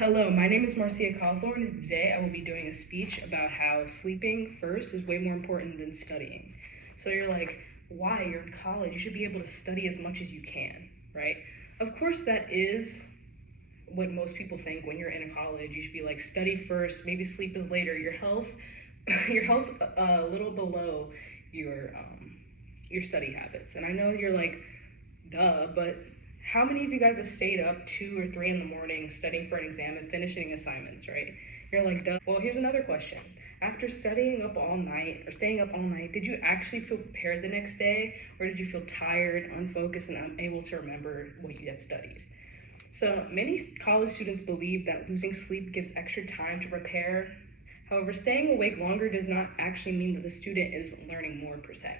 Hello, my name is Marcia Cawthorn, and today I will be doing a speech about how sleeping first is way more important than studying. So you're like, why? You're in college. You should be able to study as much as you can, right? Of course, that is what most people think when you're in a college. You should be like, study first, maybe sleep is later. Your health, your health a little below your your study habits. And I know you're like, duh, but how many of you guys have stayed up 2 or 3 in the morning studying for an exam and finishing assignments, right? You're like, duh. Well, here's another question. After studying up all night or staying up all night, did you actually feel prepared the next day, or did you feel tired, unfocused, and unable to remember what you have studied? So many college students believe that losing sleep gives extra time to prepare. However, staying awake longer does not actually mean that the student is learning more per se.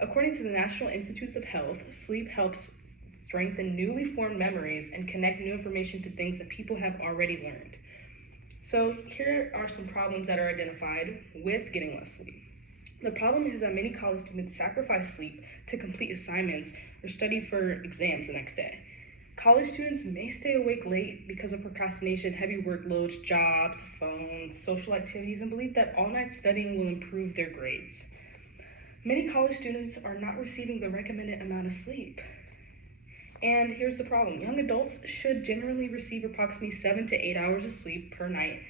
According to the National Institutes of Health, sleep helps strengthen newly formed memories and connect new information to things that people have already learned. So here are some problems that are identified with getting less sleep. The problem is that many college students sacrifice sleep to complete assignments or study for exams the next day. College students may stay awake late because of procrastination, heavy workloads, jobs, phones, social activities, and believe that all-night studying will improve their grades. Many college students are not receiving the recommended amount of sleep. And here's the problem. Young adults should generally receive approximately 7 to 8 hours of sleep per night.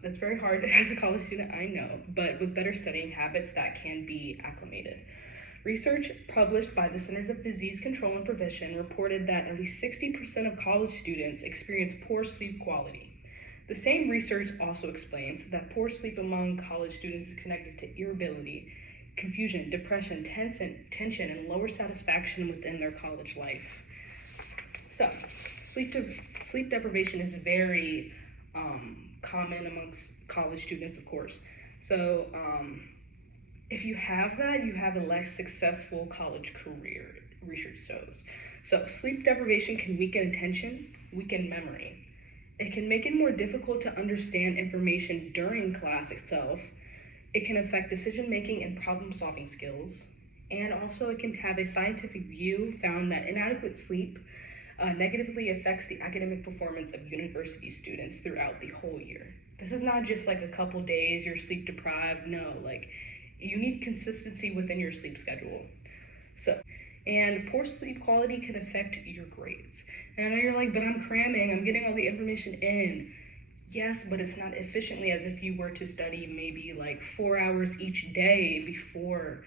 That's very hard as a college student, I know, but with better studying habits, that can be acclimated. Research published by the Centers of Disease Control and Prevention reported that at least 60% of college students experience poor sleep quality. The same research also explains that poor sleep among college students is connected to irritability, confusion, depression, tension, and lower satisfaction within their college life. So, sleep deprivation is very common amongst college students, of course. So, if you have that, you have a less successful college career, research shows. So, sleep deprivation can weaken attention, weaken memory. It can make it more difficult to understand information during class itself. It can affect decision-making and problem-solving skills. And also it can have a scientific view found that inadequate sleep negatively affects the academic performance of university students throughout the whole year. This is not just like a couple days you're sleep deprived, no, like you need consistency within your sleep schedule. And poor sleep quality can affect your grades. And I know you're like, but I'm cramming, I'm getting all the information in. Yes, but it's not efficiently as if you were to study maybe like 4 hours each day before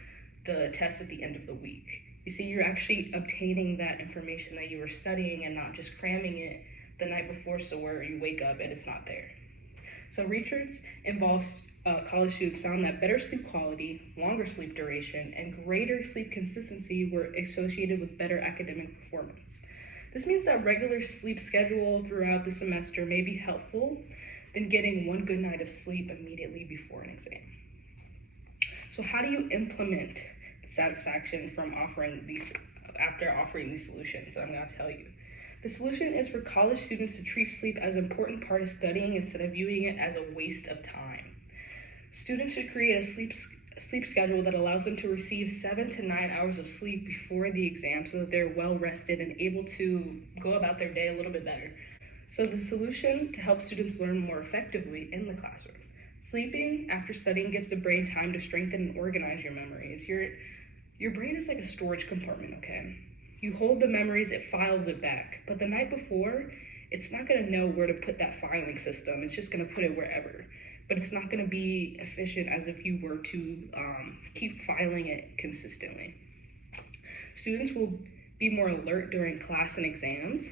the test at the end of the week. You see, you're actually obtaining that information that you were studying and not just cramming it the night before so where you wake up and it's not there. So research involves college students found that better sleep quality, longer sleep duration, and greater sleep consistency were associated with better academic performance. This means that regular sleep schedule throughout the semester may be helpful than getting one good night of sleep immediately before an exam. So how do you implement satisfaction from after offering these solutions? I'm going to tell you. The solution is for college students to treat sleep as an important part of studying instead of viewing it as a waste of time. Students should create a sleep schedule that allows them to receive 7 to 9 hours of sleep before the exam so that they're well rested and able to go about their day a little bit better. So the solution to help students learn more effectively in the classroom. Sleeping after studying gives the brain time to strengthen and organize your memories. Your brain is like a storage compartment, okay? You hold the memories, it files it back. But the night before, it's not gonna know where to put that filing system. It's just gonna put it wherever. But it's not going to be efficient as if you were to keep filing it consistently. Students will be more alert during class and exams.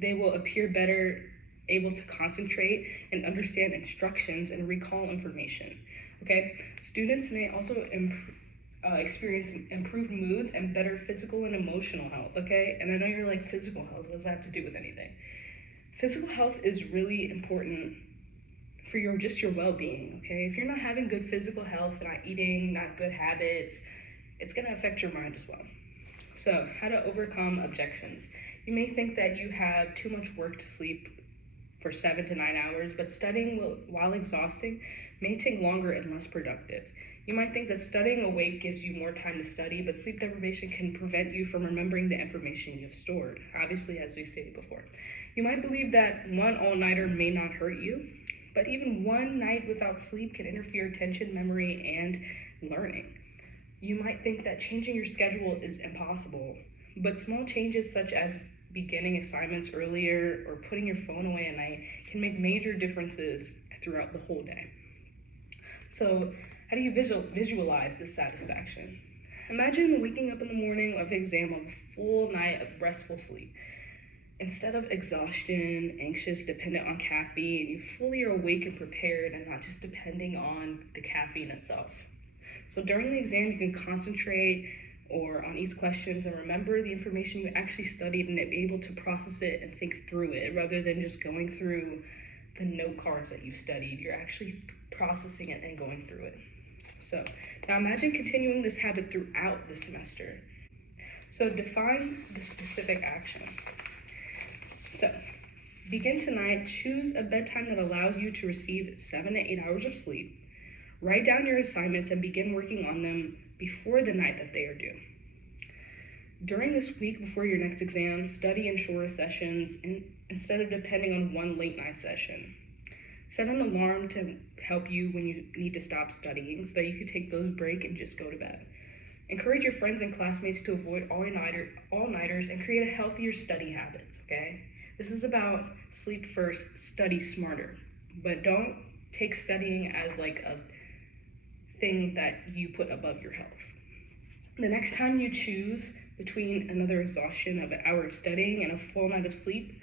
They will appear better able to concentrate and understand instructions and recall information. Okay, students may also experience improved moods and better physical and emotional health. Okay, and I know you're like, physical health, what does that have to do with anything? Physical health is really important for your well-being, okay? If you're not having good physical health, not eating, not good habits, it's gonna affect your mind as well. So, how to overcome objections. You may think that you have too much work to sleep for 7 to 9 hours, but studying while exhausting may take longer and less productive. You might think that studying awake gives you more time to study, but sleep deprivation can prevent you from remembering the information you've stored, obviously, as we stated before. You might believe that one all-nighter may not hurt you, but even one night without sleep can interfere attention, memory, and learning. You might think that changing your schedule is impossible, but small changes such as beginning assignments earlier or putting your phone away at night can make major differences throughout the whole day. So, how do you visualize this satisfaction? Imagine waking up in the morning of the exam of a full night of restful sleep. Instead of exhaustion, anxious, dependent on caffeine, you fully are awake and prepared and not just depending on the caffeine itself. So during the exam, you can concentrate on each questions and remember the information you actually studied and be able to process it and think through it rather than just going through the note cards that you've studied. You're actually processing it and going through it. So now imagine continuing this habit throughout the semester. So define the specific action. So begin tonight, choose a bedtime that allows you to receive 7 to 8 hours of sleep. Write down your assignments and begin working on them before the night that they are due. During this week before your next exam, study in shorter sessions instead of depending on one late night session. Set an alarm to help you when you need to stop studying so that you can take those breaks and just go to bed. Encourage your friends and classmates to avoid all-nighters and create a healthier study habits, okay? This is about sleep first, study smarter. But don't take studying as like a thing that you put above your health. The next time you choose between another exhaustion of an hour of studying and a full night of sleep,